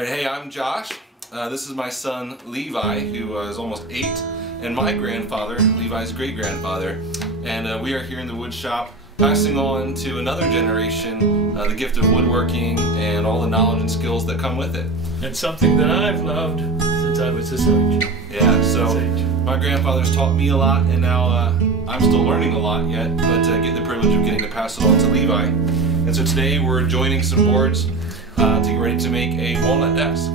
All right, hey, I'm Josh. This is my son Levi, who is almost 8, and my grandfather, Levi's great-grandfather. And we are here in the wood shop, passing on to another generation the gift of woodworking and all the knowledge and skills that come with it. It's something that I've loved since I was this age. Yeah, so my grandfather's taught me a lot, and now I'm still learning a lot yet, but get the privilege of getting to pass it on to Levi. And so today we're joining some boards to get ready to make a walnut desk.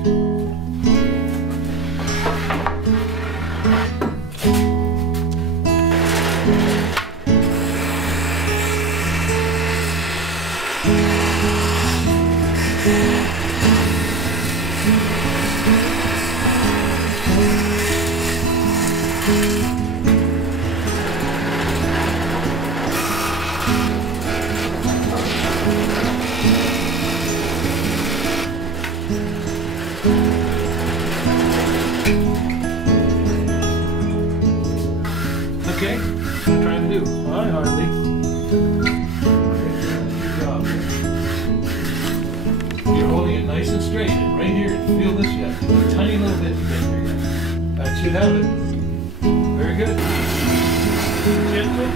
Okay, what are you trying to do? Hi, Harley. Good job. You're holding it nice and straight, and right here, feel this yet. A tiny little bit to get there yet. That should have it. Very good. Gentle.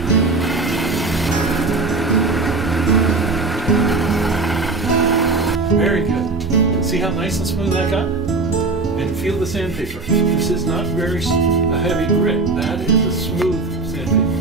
Very good. See how nice and smooth that got? And feel the sandpaper. This is not very a heavy grit. That is a smooth sandpaper.